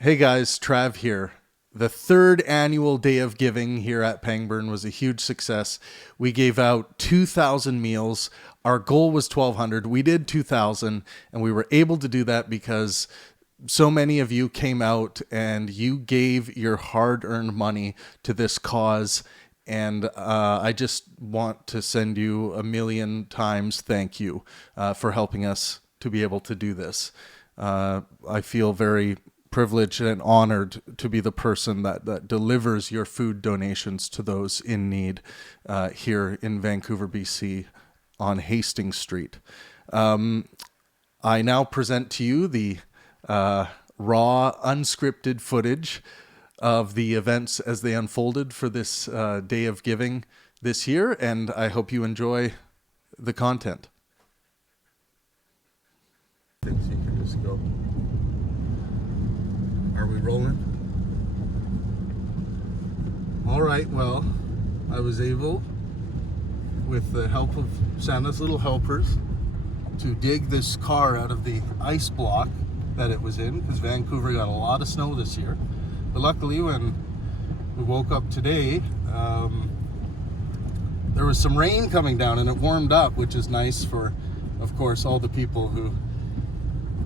Hey guys, Trav here. The third annual Day of Giving here at Pangburn was a huge success. We gave out 2,000 meals. Our goal was 1,200. We did 2,000, and we were able to do that because so many of you came out and you gave your hard-earned money to this cause. And I just want to send you a million times thank you for helping us to be able to do this. I feel very privileged and honored to be the person that delivers your food donations to those in need here in Vancouver, BC on Hastings Street. I now present to you the raw, unscripted footage of the events as they unfolded for this Day of Giving this year, and I hope you enjoy the content. Things you can just go. Are we rolling? All right, well, I was able, with the help of Santa's little helpers, to dig this car out of the ice block that it was in, because Vancouver got a lot of snow this year. But luckily, when we woke up today, there was some rain coming down and it warmed up, which is nice for, of course, all the people who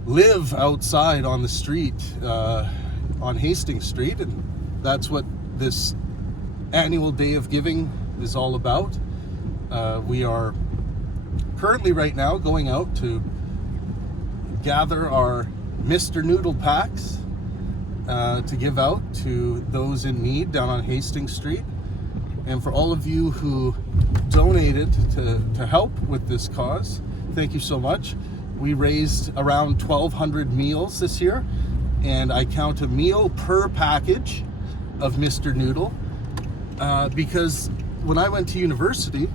live outside on the street, on Hastings Street, and that's what this annual Day of Giving is all about. We are currently right now going out to gather our Mr. Noodle packs to give out to those in need down on Hastings Street. And for all of you who donated to help with this cause, thank you so much. We raised around 1,200 meals this year, and I count a meal per package of Mr. Noodle because when I went to university,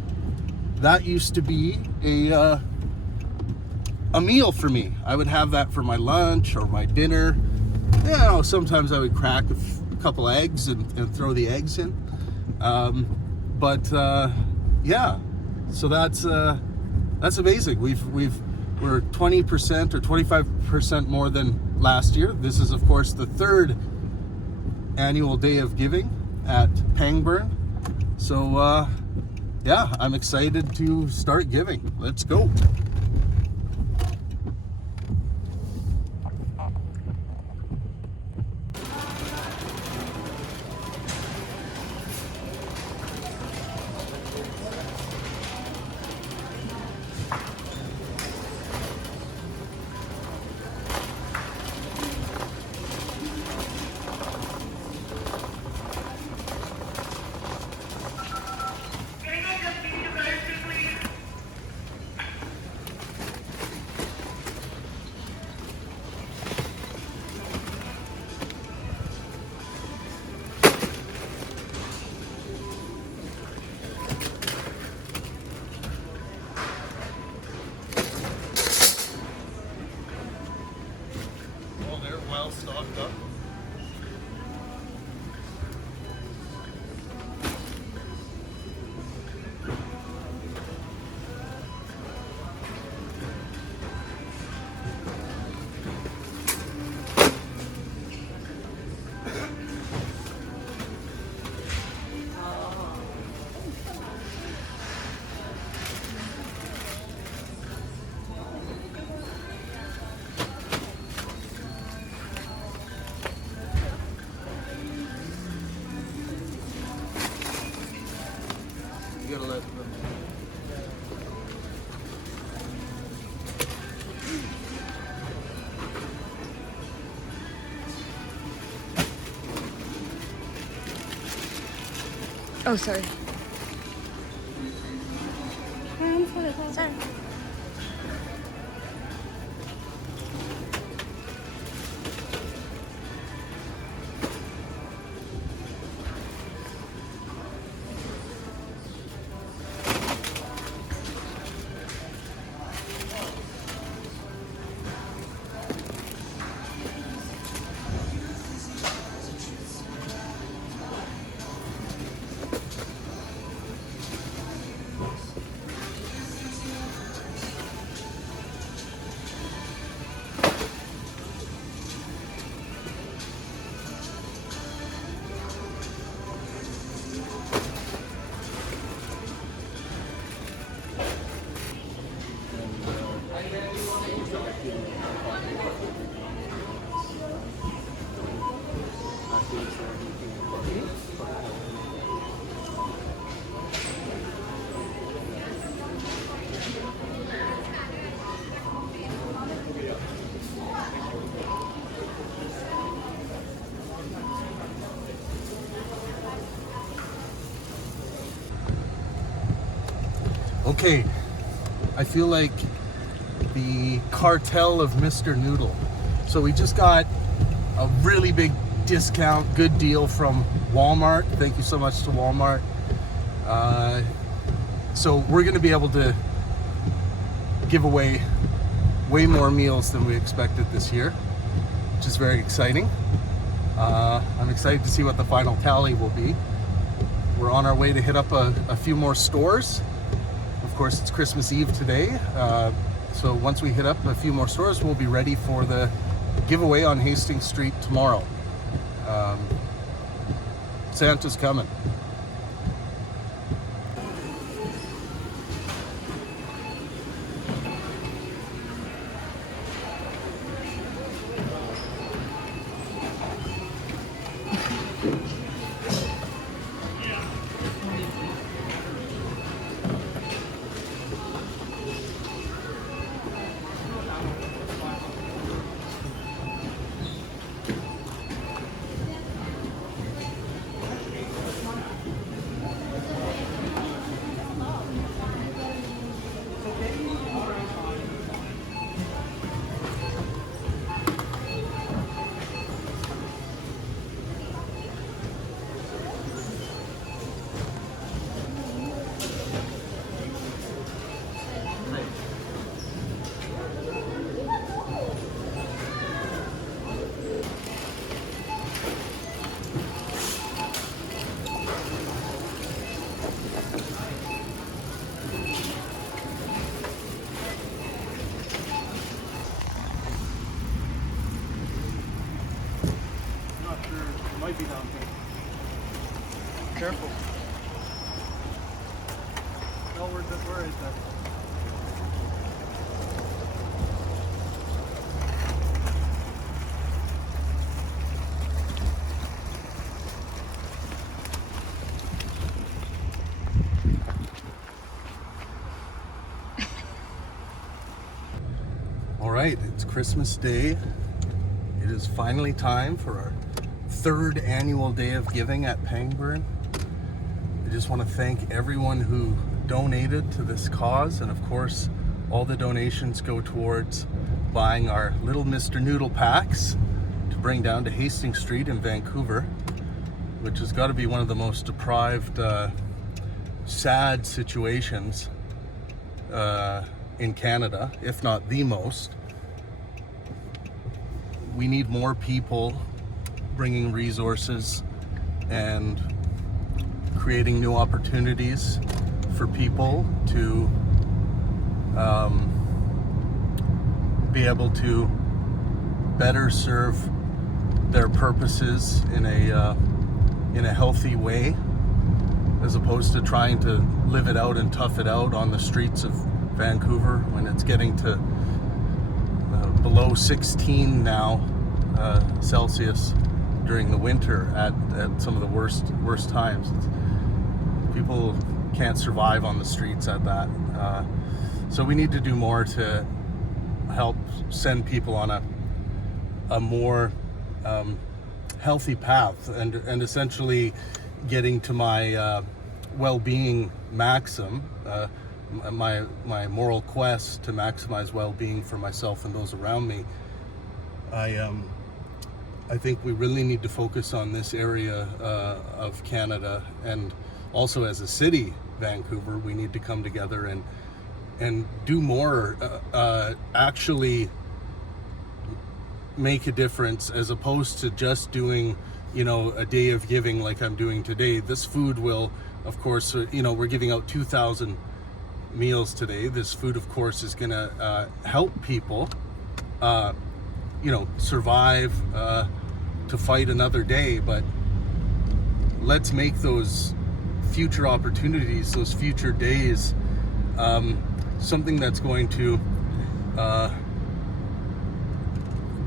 that used to be a meal for me. I would have that for my lunch or my dinner. You know, sometimes I would crack a couple eggs and throw the eggs in. Yeah, so that's amazing. We're 20% or 25% more than last year. This is, of course, the third annual Day of Giving at Pangburn. So, yeah, I'm excited to start giving. Let's go. Stocked up. You gotta let them. Oh, sorry. Sorry. Okay, I feel like the cartel of Mr. Noodle. So we just got a really big discount, good deal from Walmart. Thank you so much to Walmart. So we're going to be able to give away way more meals than we expected this year, which is very exciting. I'm excited to see what the final tally will be. We're on our way to hit up a few more stores. Of course, it's Christmas Eve today. So once we hit up a few more stores, we'll be ready for the giveaway on Hastings Street tomorrow. Santa's coming. Might be down here. Careful. No, where is that? All right, it's Christmas Day. It is finally time for our third annual day of giving at Pangburn. I just want to thank everyone who donated to this cause, and of course all the donations go towards buying our little Mr. Noodle packs to bring down to Hastings Street in Vancouver, which has got to be one of the most deprived, sad situations in Canada, if not the most. We need more people bringing resources and creating new opportunities for people to be able to better serve their purposes in a healthy way, as opposed to trying to live it out and tough it out on the streets of Vancouver when it's getting to below 16 now Celsius during the winter at some of the worst times. People can't survive on the streets at that. So we need to do more to help send people on a more healthy path, and essentially getting to my well-being maxim, my moral quest to maximize well-being for myself and those around me. I think we really need to focus on this area of Canada, and also as a city, Vancouver, we need to come together and do more, actually make a difference, as opposed to just doing, a day of giving like I'm doing today. This food will, of course, we're giving out 2,000 meals today. This food, of course, is going to help people survive to fight another day, but let's make those future opportunities, those future days, something that's going to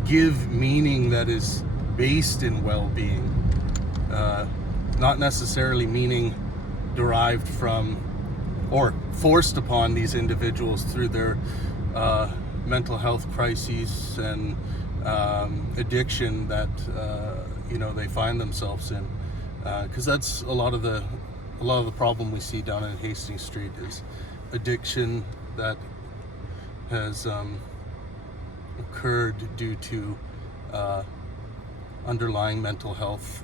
give meaning that is based in well-being, not necessarily meaning derived from or forced upon these individuals through their mental health crises and addiction that they find themselves in, because that's a lot of the problem we see down in Hastings Street is addiction that has occurred due to underlying mental health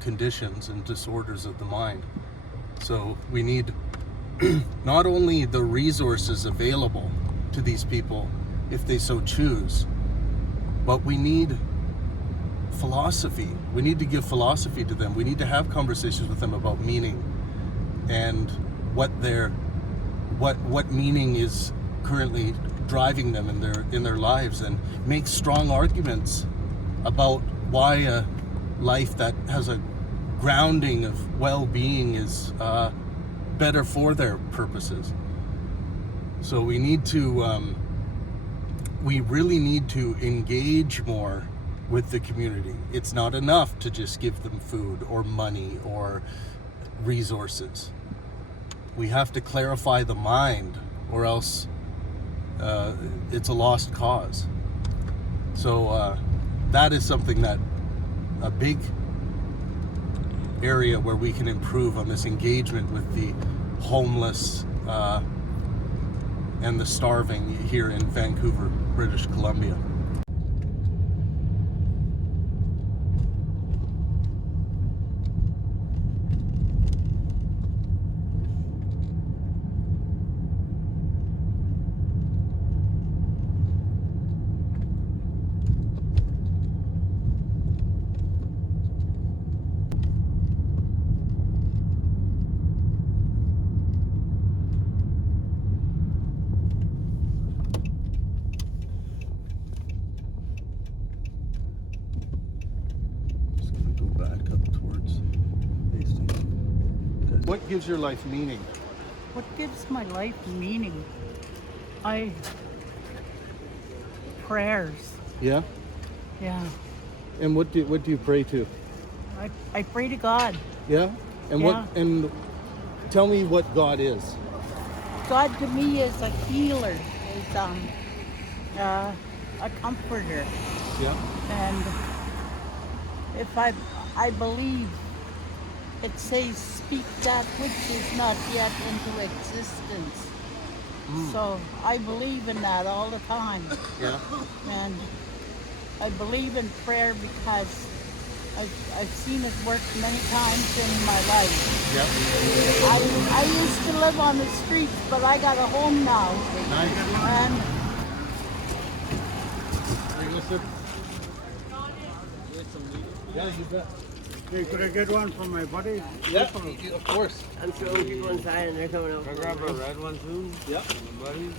conditions and disorders of the mind. So we need not only the resources available to these people if they so choose, but we need philosophy. We need to give philosophy to them. We need to have conversations with them about meaning and what meaning is currently driving them in their lives, and make strong arguments about why a life that has a grounding of well-being is better for their purposes. So we really need to engage more with the community. It's not enough to just give them food or money or resources. We have to clarify the mind, or else it's a lost cause. So that is something that a big area where we can improve on, this engagement with the homeless and the starving here in Vancouver, British Columbia. Back up towards Hastings. Okay. What gives your life meaning? What gives my life meaning? Prayers. Yeah? Yeah. And what do you pray to? I pray to God. Yeah? And Yeah. tell me what God is. God to me is a healer, is a comforter. Yeah? And if I believe it says, speak that which is not yet into existence. So I believe in that all the time. Yeah? And I believe in prayer because I've seen it work many times in my life. Yeah. I used to live on the streets, but I got a home now. Nice. And Yeah, you bet. Hey, could I get one from my buddy? Yeah, of course. I'm throwing people inside and they're coming out. Can I grab a red one too? Yeah. Buddy?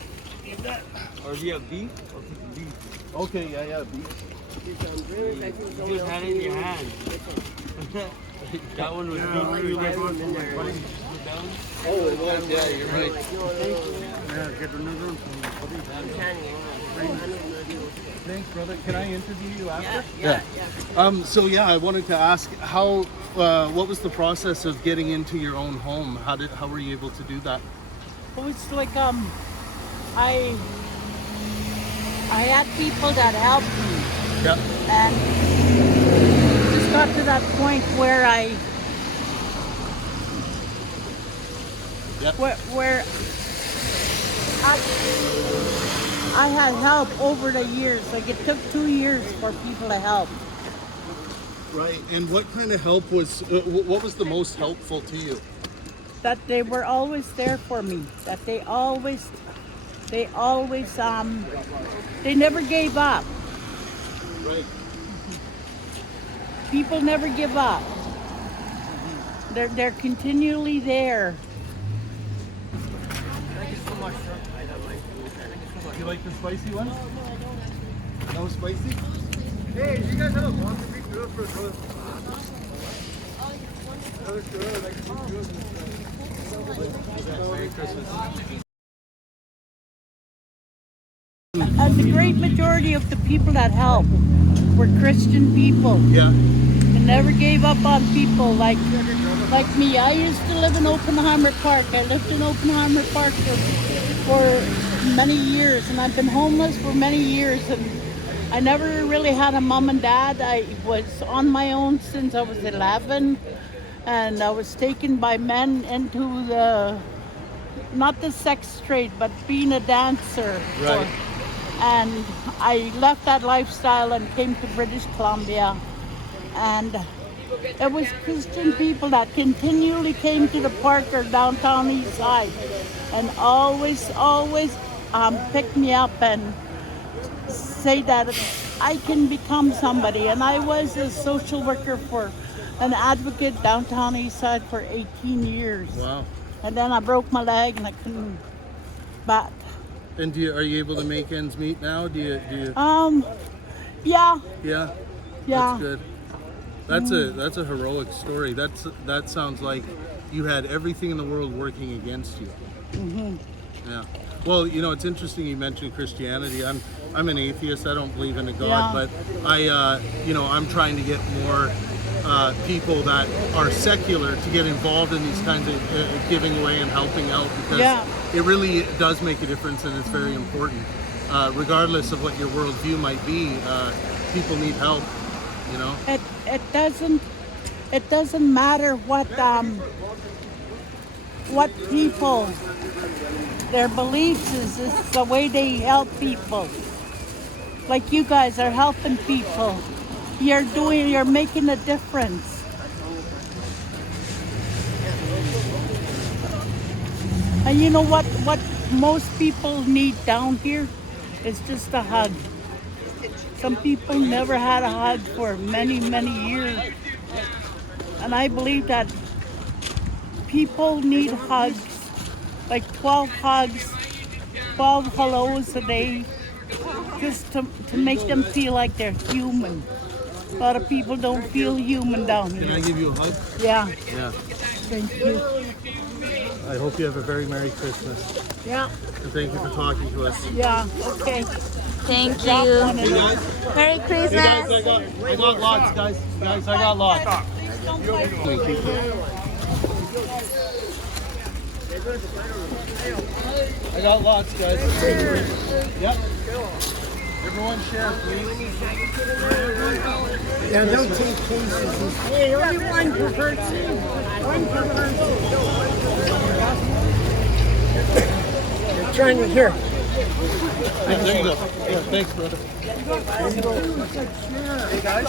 Or do you have beef? Or beef? Okay, yeah, beef. You You just had it in your hand. That one was beef too. Get one from my buddy. Oh, it was, yeah, you're right. Yeah, get another one from my buddy. Thanks, brother. Can I interview you after? Yeah. So I wanted to ask how, what was the process of getting into your own home? How were you able to do that? it was like I had people that helped me, Yeah. and it just got to that point where where I had help over the years. Like it took 2 years for people to help. Right. And what kind of help was? What was the most helpful to you? That they were always there for me. That they always they never gave up. Right. People never give up. They're continually there. You like the spicy one? No spicy? Hey, you guys have a box of beef noodles for a drink? Merry Christmas. And the great majority of the people that helped were Christian people. Yeah. They never gave up on people like me. I used to live in Oppenheimer Park. I lived in Oppenheimer Park for many years, and I've been homeless for many years, and I never really had a mom and dad. I was on my own since I was 11, and I was taken by men into not the sex trade, but being a dancer. Right. And I left that lifestyle and came to British Columbia. And it was Christian people that continually came to the park or downtown east side and always pick me up and say that I can become somebody. And I was a social worker for an advocate downtown east side for 18 years. Wow. And then I broke my leg and I couldn't back. And are you able to make ends meet now? Do you? Yeah. Yeah. Yeah. That's good. That's a heroic story. That sounds like you had everything in the world working against you. Yeah. Well, you know, it's interesting you mentioned Christianity. I'm an atheist. I don't believe in a God, but I'm trying to get more people that are secular to get involved in these kinds of giving away and helping out, because it really does make a difference and it's very important. Regardless of what your worldview might be, people need help. You know. It doesn't matter what people their beliefs is. It's the way they help people. Like you guys are helping people. You're making a difference. And you know what most people need down here is just a hug. Some people never had a hug for many, many years. And I believe that people need hugs, like 12 hugs, 12 hellos a day, just to make them feel like they're human. A lot of people don't feel human down here. Can I give you a hug? Yeah. Yeah. Thank you. I hope you have a very Merry Christmas. Yeah. And thank you for talking to us. Yeah. Okay. Thank Drop you. one in there. Merry Christmas. I got lots, guys. I got lots. Thank you. I got lots, guys. Yep. Everyone share, please. Yeah, don't take cases. Hey, only one per person. One per person. You're trying to hear. There you go. Yeah, thanks, brother. Hey, guys.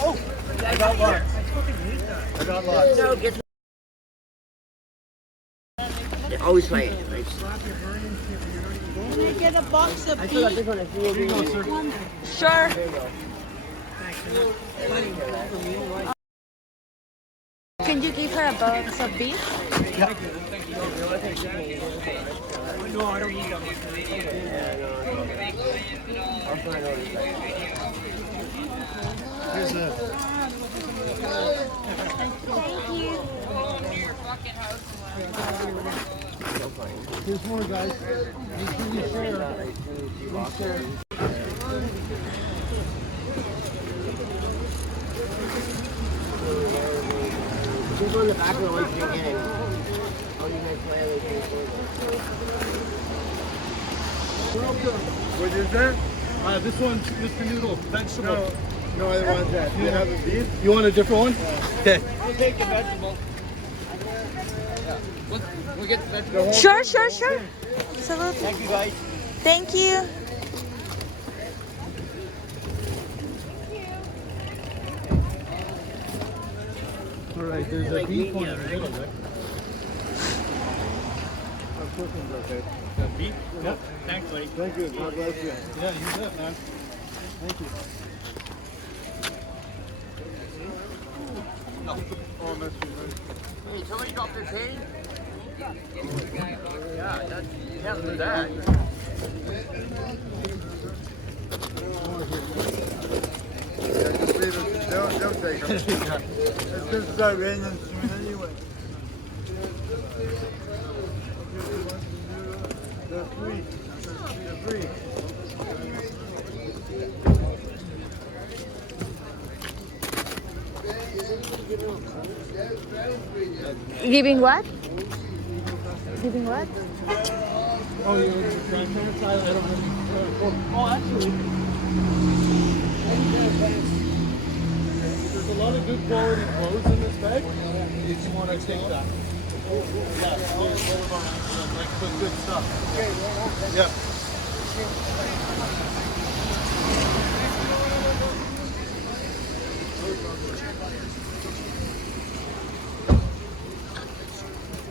I got lots. I got lots. No, get. They're always playing. Right? Can I get a box of I still got beef? this one. Here you go, Sure. Can you give her a box of beef? No, I don't need them. Here's a... Thank you. Here's more, guys. You share. Just go in the back of the one you get in. Oh, you guys play What is that? This one's Mr. Noodle, vegetable. No, I want that. Do you have a beef? You want a different one? Okay. I'll take the vegetable. We'll get the vegetable. Sure. Absolutely. Thank you, guys. Thank you. All right, there's a beef one in the middle, right? The beef? Yep. Thanks, buddy. Thank you. God bless you. Yeah, you bet, man. Thank you. Oh, that's good. Hey, somebody dropped their pay? Yeah, that's, you can't do that. Just leave it. They'll take them. It's going to start raining soon anyway. They're free. They're free. Giving what? Giving what? Oh, your grandparents' side, I don't really. Oh, actually. There's a lot of good quality clothes in this bag. If you want to take that. Good stuff. Yeah.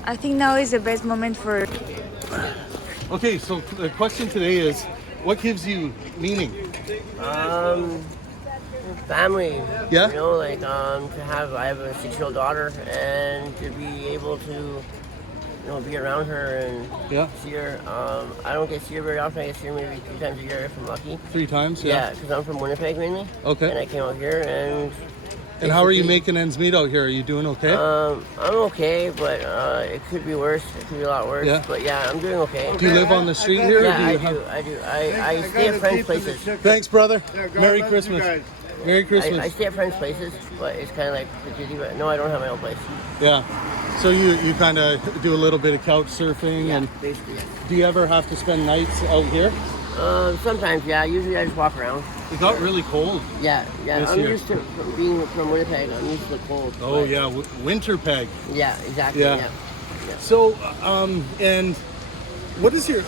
I think now is the best moment for. Okay, so the question today is, what gives you meaning? Family. Yeah? You know, like I have a 6-year-old daughter, and to be able to, you know, be around her and Yeah. see her. I don't get to see her very often. I get to see her maybe 3 times a year if I'm lucky. 3 times? Yeah, because I'm from Winnipeg mainly. Okay. And I came out here and. And how are you basically, making ends meet out here? Are you doing okay? I'm okay, but it could be worse. It could be a lot worse. Yeah. But yeah, I'm doing okay. Do you live on the street here? or Yeah, do you I do. I stay at friends' places. Thanks, brother. God Merry bless you Christmas. guys. Merry Christmas. I stay at friends' places, but it's kind of like pretty. But no, I don't have my own place. Yeah. So you kind of do a little bit of couch surfing, Yeah, and basically. Yeah. do you ever have to spend nights out here? Sometimes, yeah. Usually, I just walk around. It got really cold. Yeah. This I'm year. used to being from Winnipeg. I'm used to the cold. Oh but- yeah, winter peg. Yeah, exactly. Yeah. Yeah. So and what is your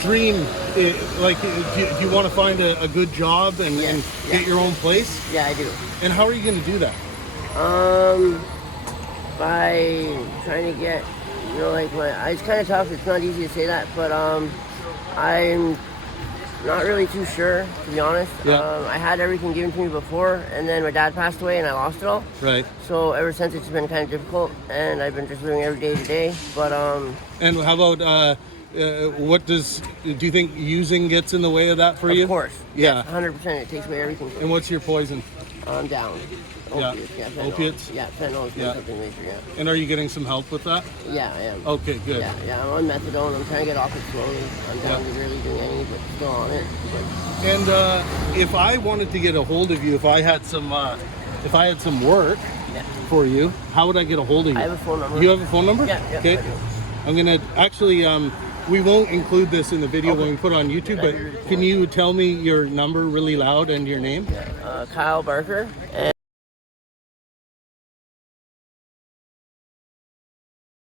dream? Like, do you want to find a good job and, Yeah, and yeah. get your own place? Yeah, I do. And how are you going to do that? By trying to get, you know, like it's kind of tough. It's not easy to say that, but I'm not really too sure, to be honest. Yeah. I had everything given to me before, and then my dad passed away, and I lost it all. Right. So ever since, it's been kind of difficult, and I've been just living every day to day. But And how about what do you think using gets in the way of that for you? of course, Yeah. 100%. It takes away everything. And what's your poison? I'm down. Yeah. Opiates, fentanyl. Opiates? Yeah, fentanyl is Yeah. something major. Yeah. And are you getting some help with that? Yeah, I am. Okay, good. Yeah, I'm on methadone. I'm trying to get off it slowly. I'm down to barely doing any, but still on it. But And if I wanted to get a hold of you, if I had some work yeah. for you, how would I get a hold of you? I have a phone number. You have a phone number? Yeah, yeah, Okay. I do. I'm gonna actually. We won't include this in the video when we put it on YouTube. But can you tell me your number really loud and your name? Kyle Barker. And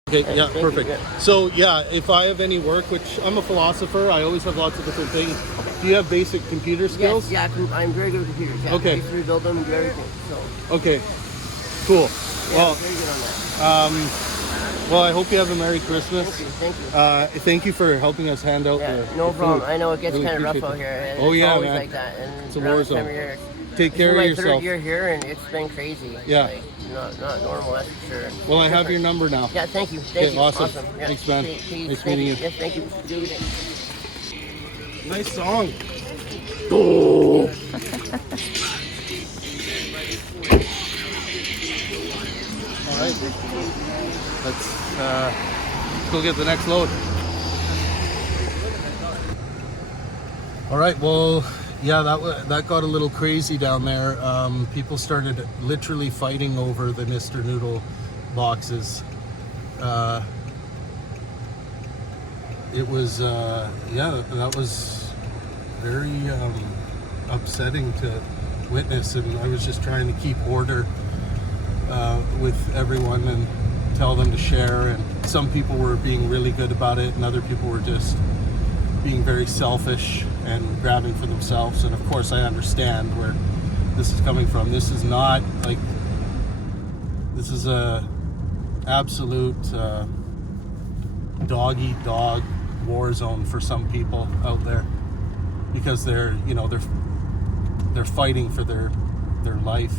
Okay. Thank Yeah. you, Perfect. yeah. So yeah, if I have any work, which I'm a philosopher, I always have lots of different things. Do you have basic computer skills? yes, yeah, I'm very good with computers. Yeah. Okay. I used to rebuild them and do everything. So Okay. Cool. yeah, Well, I'm very good on that. well, I hope you have a Merry Christmas. Thank you. Thank you for helping us hand out Yeah, the no food. problem. I know it gets Really kind of rough appreciate out that. here. And Oh, it's yeah, always man. like that. And It's a around war this time zone. of year, Take this care is of my yourself. 3rd year here, and it's been crazy. Yeah. Like, not normal, that's for sure. Well, I have Different. your number now. Yeah, thank you. Okay, Thank you. awesome. Yeah. Thanks, man. Please, Nice thank meeting you. Yes, thank you. Do it. Nice song. All right. Let's go get the next load. All right. Well, yeah, that got a little crazy down there. People started literally fighting over the Mr. Noodle boxes. It was, yeah, that was very upsetting to witness, and I was just trying to keep order with everyone and tell them to share, and some people were being really good about it, and other people were just being very selfish and grabbing for themselves. And of course I understand where this is coming from. This is not like, this is a absolute dog eat dog war zone for some people out there, because they're fighting for their life.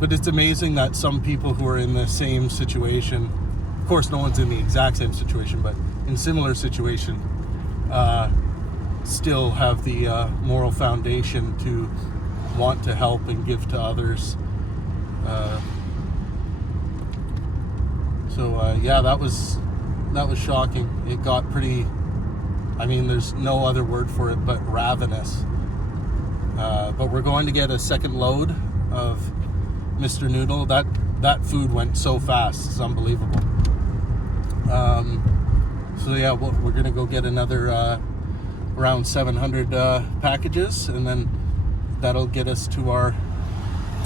But it's amazing that some people who are in the same situation, of course no one's in the exact same situation, but in similar situation, still have the moral foundation to want to help and give to others. Yeah, that was shocking. It got pretty, I mean, there's no other word for it but ravenous. But we're going to get a second load of Mr. Noodle. That food went so fast, it's unbelievable. So yeah, we're gonna go get another around 700 packages, and then that'll get us to our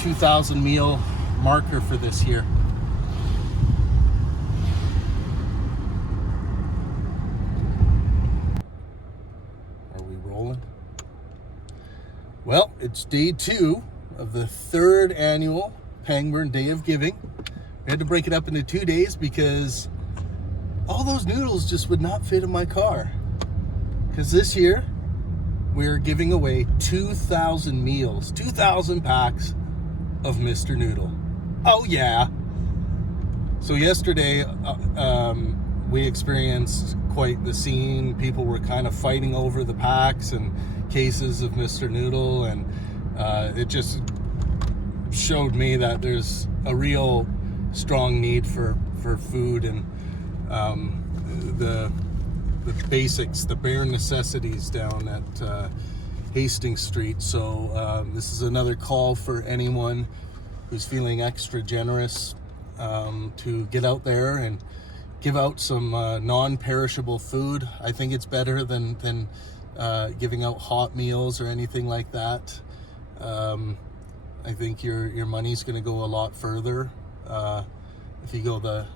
2,000 meal marker for this year. Well, it's day 2 of the 3rd annual Pangburn Day of Giving. We had to break it up into 2 days because all those noodles just would not fit in my car. Because this year, we're giving away 2,000 meals, 2,000 packs of Mr. Noodle. Oh yeah! So yesterday, we experienced quite the scene. People were kind of fighting over the packs and cases of Mr. Noodle, and it just showed me that there's a real strong need for food and the basics, the bare necessities down at Hastings Street. So this is another call for anyone who's feeling extra generous to get out there and give out some non-perishable food. I think it's better than giving out hot meals or anything like that. I think your money's going to go a lot further if you go the.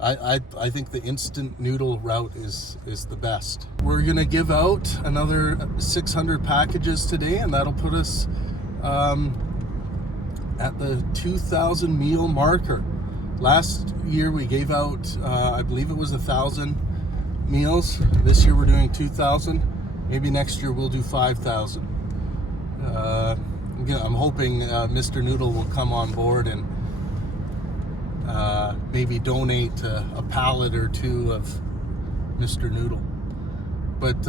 I think the instant noodle route is the best. We're gonna give out another 600 packages today, and that'll put us at the 2,000 meal marker. Last year we gave out, I believe it was 1,000 meals. This year we're doing 2,000. Maybe next year we'll do 5,000. I'm hoping Mr. Noodle will come on board and maybe donate a pallet or 2 of Mr. Noodle. But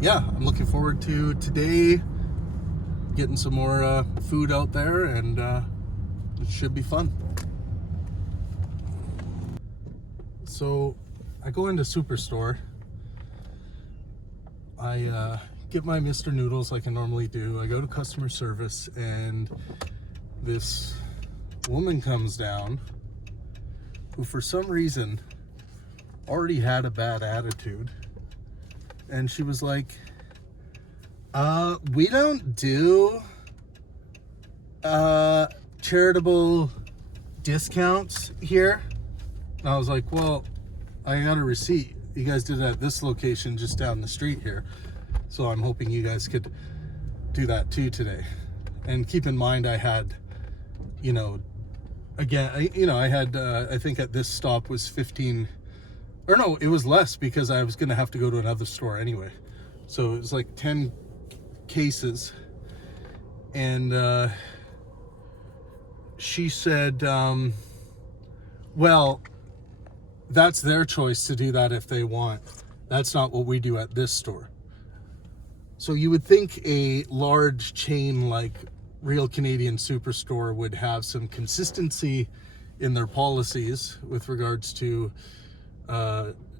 yeah, I'm looking forward to today, getting some more food out there, and it should be fun. So I go into Superstore. I get my Mr. Noodles like I normally do. I go to customer service, and this woman comes down who for some reason already had a bad attitude, and she was like, we don't do charitable discounts here. And I was like, well, I got a receipt. You guys did it at this location just down the street here, so I'm hoping you guys could do that too today. And keep in mind, I had, I had, I think at this stop was 15, or no, it was less because I was going to have to go to another store anyway. So it was like 10 cases. And she said, well, that's their choice to do that if they want. That's not what we do at this store. So you would think a large chain like Real Canadian Superstore would have some consistency in their policies with regards to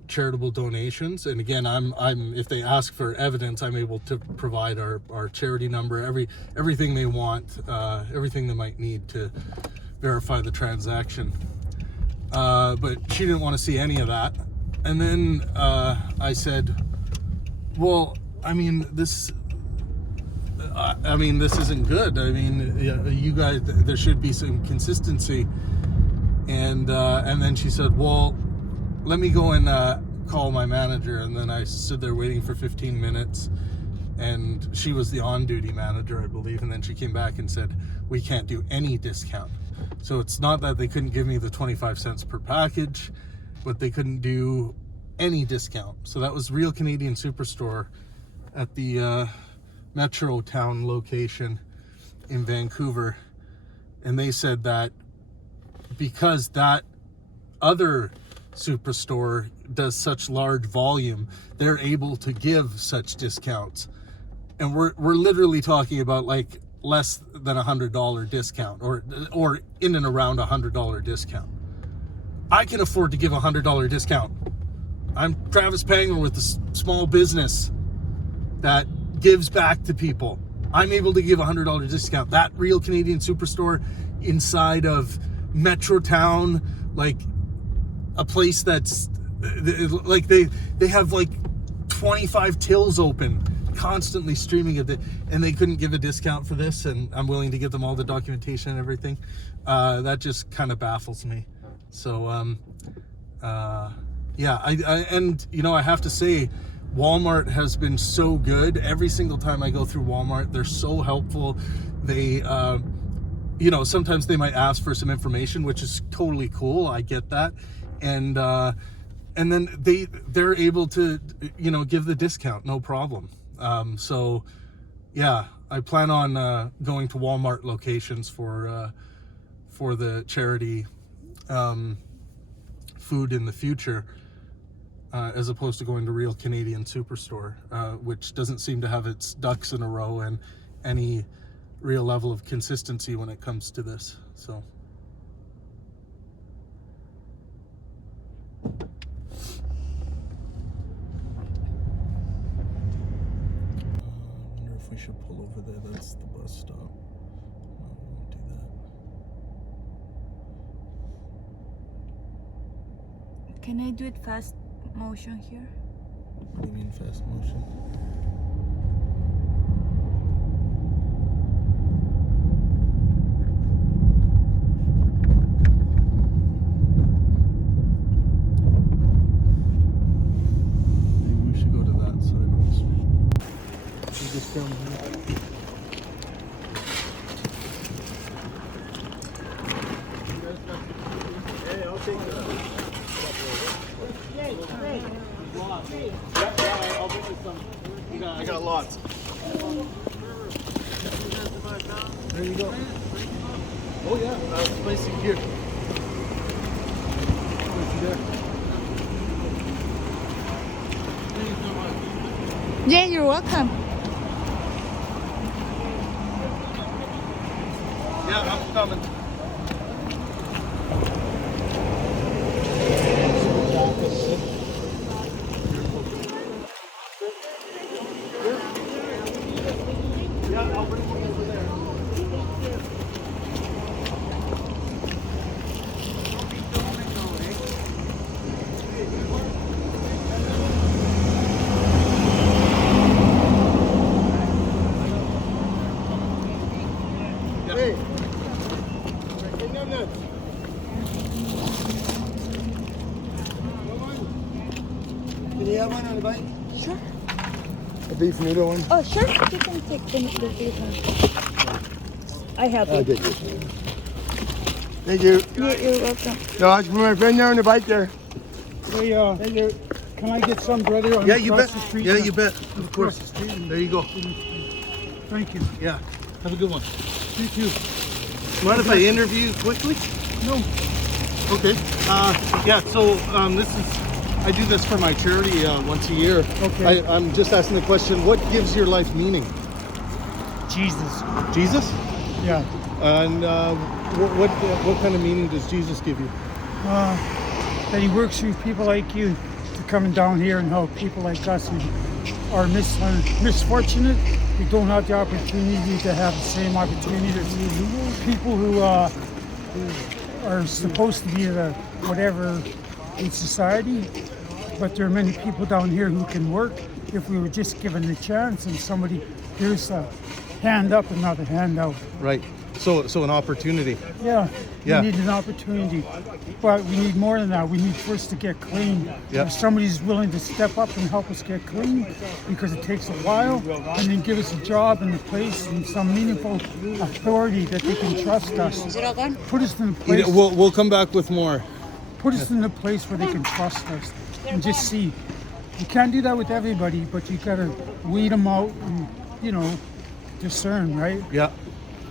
charitable donations. And again, I'm if they ask for evidence, I'm able to provide our charity number, everything they want, everything they might need to verify the transaction. But she didn't want to see any of that. And then I said, well, this isn't good. You guys, there should be some consistency. And then she said, well, let me go and call my manager. And then I stood there waiting for 15 minutes, and she was the on-duty manager, I believe. And then she came back and said, we can't do any discount. So it's not that they couldn't give me the 25 cents per package, but they couldn't do any discount. So that was Real Canadian Superstore at the Metro Town location in Vancouver. And they said that because that other Superstore does such large volume, they're able to give such discounts. And we're literally talking about like less than $100 discount, or in and around $100 discount. I can afford to give a $100 discount. I'm Travis Pangburn with a small business that gives back to people. I'm able to give a $100 discount. That Real Canadian Superstore inside of Metro Town, like a place that's like they have like 25 tills open, constantly streaming of it, and they couldn't give a discount for this, and I'm willing to give them all the documentation and everything. That just kind of baffles me. So yeah, I have to say, Walmart has been so good. Every single time I go through Walmart, they're so helpful. They, sometimes they might ask for some information, which is totally cool. I get that. And then they're able to, give the discount, no problem. So yeah, I plan on going to Walmart locations for the charity food in the future, as opposed to going to Real Canadian Superstore, which doesn't seem to have its ducks in a row and any real level of consistency when it comes to this. So I wonder if we should pull over there. That's the bus stop. No, we won't do that. Can I do it fast motion here? What do you mean fast motion? Maybe we should go to that side of the street. We just down here. Hey, I'll take that. I'll bring you some. I got lots. There you go. Oh yeah, spicy here. There. Yeah, you're welcome. Yeah, I'm coming. Hey, get them nuts. Can you have one on the bike? Sure. A beef noodle one? Oh, sure. You can take the beef one. I have I'll it. get you. Thank you. You're welcome. No, it's for my friend there on the bike there. Hey, Thank you. can I get some, brother? Yeah, you bet. The street? Yeah, you bet. Of Across course. the street. There you go. Thank you. Yeah. Have a good one. You too. Mind if I interview you quickly? No. Okay. Yeah, so I do this for my charity once a year. Okay. I'm just asking the question, what gives your life meaning? Jesus. Jesus? Yeah. And what kind of meaning does Jesus give you? That he works through people like you to coming down here and help people like us who are misfortunate, who don't have the opportunity to have the same opportunity as people who are supposed to be the whatever in society. But there are many people down here who can work if we were just given the chance and somebody, here's a hand up and not a handout. Right. So an opportunity. Yeah, Yeah. we need an opportunity, but we need more than that. We need first to get clean. Yep. If somebody's willing to step up and help us get clean, because it takes a while, and then give us a job and a place and some meaningful authority that they can trust us. Is it all done? Put us in a place. We'll come back with more. Put us in a place where they can trust us and just see. You can't do that with everybody, but you gotta weed them out and discern, right? Yeah.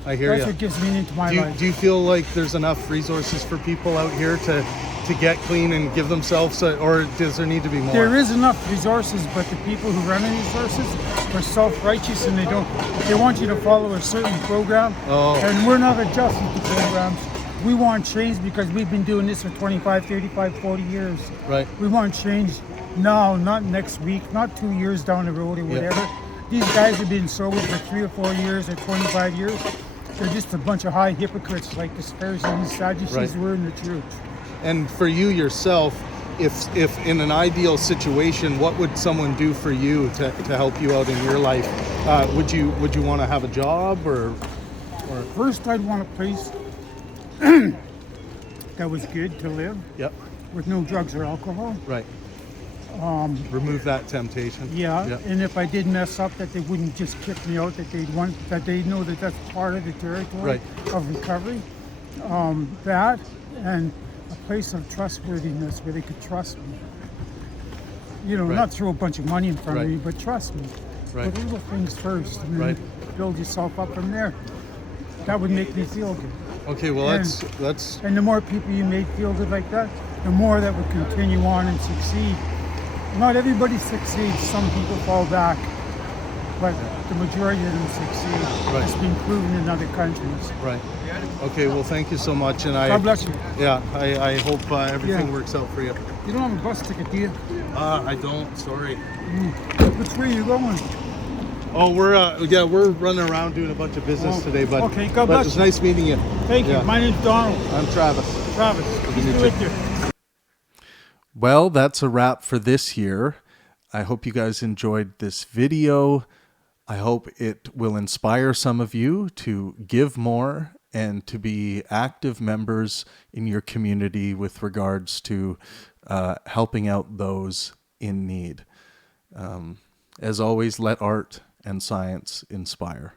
I hear That's you. what gives meaning to my life. Do you feel like there's enough resources for people out here to get clean and give themselves, or does there need to be more? There is enough resources, but the people who run the resources are self-righteous and they want you to follow a certain program. Oh. And we're not adjusting to programs. We want change because we've been doing this for 25, 35, 40 years. Right. We want change now, not next week, not 2 years down the road or whatever. These guys have been sober for 3 or 4 years or 25 years. They're just a bunch of high hypocrites like the Pharisees and Sadducees Right. were in the church. And for you yourself, if in an ideal situation, what would someone do for you to help you out in your life? Would you want to have a job or? First, I'd want a place that was good to live Yep. with no drugs or alcohol. Right. Remove that temptation. Yeah, and if I did mess up, that they wouldn't just kick me out. That they know that that's part of the territory of recovery. That and a place of trustworthiness where they could trust me. You know, not throw a bunch of money in front of me, but trust me. Put little things first, and then build yourself up from there. That would make me feel good. Okay, well, let's. And the more people you make feel good like that, the more that would continue on and succeed. Not everybody succeeds. Some people fall back, but the majority of them succeed. It's been proven in other countries. Right. Okay. Well, thank you so much, and God bless you. Yeah, I hope everything works out for you. You don't have a bus ticket, do you? I don't. Sorry. Which way are you going? Oh, we're running around doing a bunch of business today, but okay. God bless it's you. nice meeting you. Thank you. My name's Donald. I'm Travis. Peace be with you. Well, that's a wrap for this year. I hope you guys enjoyed this video. I hope it will inspire some of you to give more and to be active members in your community with regards to helping out those in need. As always, let art and science inspire.